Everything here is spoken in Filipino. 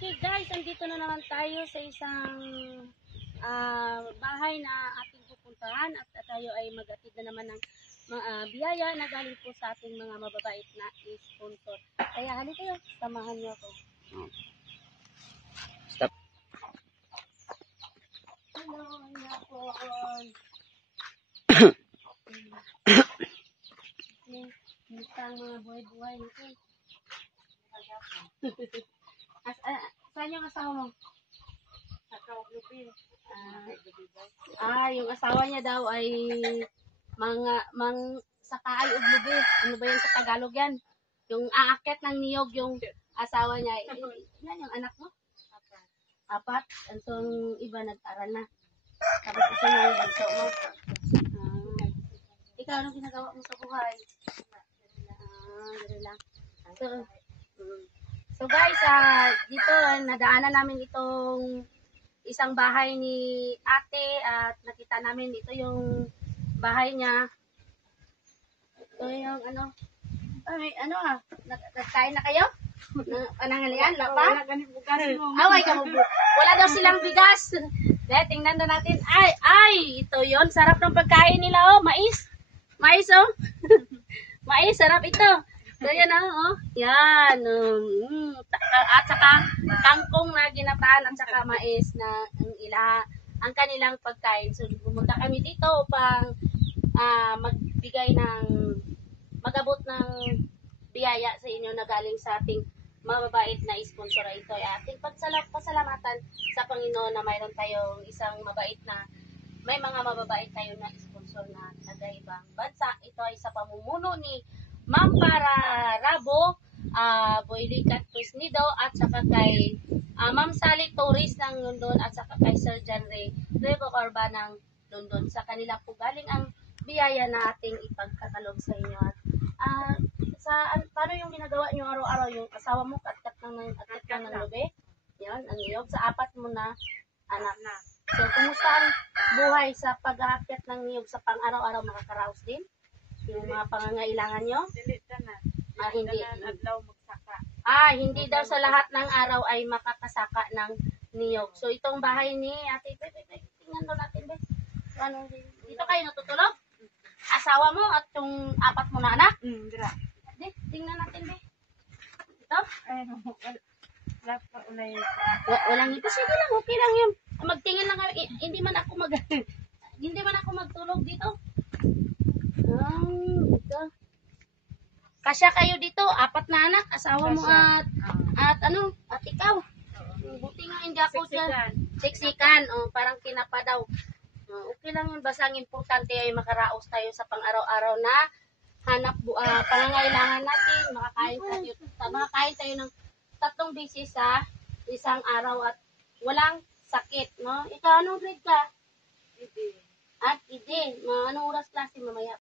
Okay guys, andito na naman tayo sa isang bahay na ating pupuntahan at tayo ay mag-atid na naman ng biyaya na galing po sa ating mga mababait na sponsor. Kaya halika kayo, samahan niyo ako. Stop. Hello, ako. Mitang mga buhay-buhay natin. Saan yung asawa mo? Yung asawa niya daw ay sakaay og lubi. Ano ba yun sa Tagalog yan? Yung aakyat ng niyog yung asawa niya. Ilan yung anak mo? Apat. So, iba nag-aral na. Tapos isa na yung banso mo. Ikaw, anong ginagawa mo sa buhay? Gano'n lang. So guys, dito nadaanan namin itong isang bahay ni ate at nakita namin ito yung bahay niya. Ito yung nagkain na kayo? Panangalian, lapa? Away ka mo. Wala daw silang bigas. Dahil tingnan na natin. Ay, ito yon, sarap ng pagkain nila, oh, mais. Mais, oh. Mais, sarap ito. So, yan oh. Yan. At saka, kangkong na ginataan at saka mais na ang kanilang pagkain. So, pumunta kami dito upang magabot ng biyaya sa inyo na galing sa ating mababait na sponsor. Ito ay ating pasalamatan sa Panginoon na mayroon tayong may mga mababait tayo na sponsor na taga-ibang bansa. Ito ay sa pamumuno ni Ma'am Para Rabo, Boylicat Tusnido, at saka kay Ma'am Sally Torres ng London, at saka kay Sir John Ray Corba ng London. Sa kanila po galing ang biyaya na ating ipagkatalog sa inyo. At paano yung ginagawa nyo araw-araw? Yung asawa mo, kat-kat ng lubi? Yan, ang niyog. Sa apat mo na anak na. So, kumusta ang buhay sa pag-aakyat ng niyog sa pang-araw-araw? Makakaraos din? Yung mga pangangailangan nyo? Hindi daw sa lahat ng araw ay makakasaka ng niyog. So, itong bahay ni ate, tingnan daw natin, be. Dito kayo natutulog? Asawa mo at yung apat mo na anak? Tingnan natin, be. Ito? Walang ito. Sige lang, okay lang yun. Magtingin lang kami. Hindi man ako magtulog dito. Ito. Kasya kayo dito, apat na anak, asawa mo at ikaw. Buti nga hindi ako dyan. Siksikan, parang kinapa daw. Okay lang yun, basta ang importante ay makaraos tayo sa pang-araw-araw na pangangailangan natin. Makakain tayo ng 3 beses sa isang araw at walang sakit, no? Ikaw, anong grade ka? At anong oras klase mamaya?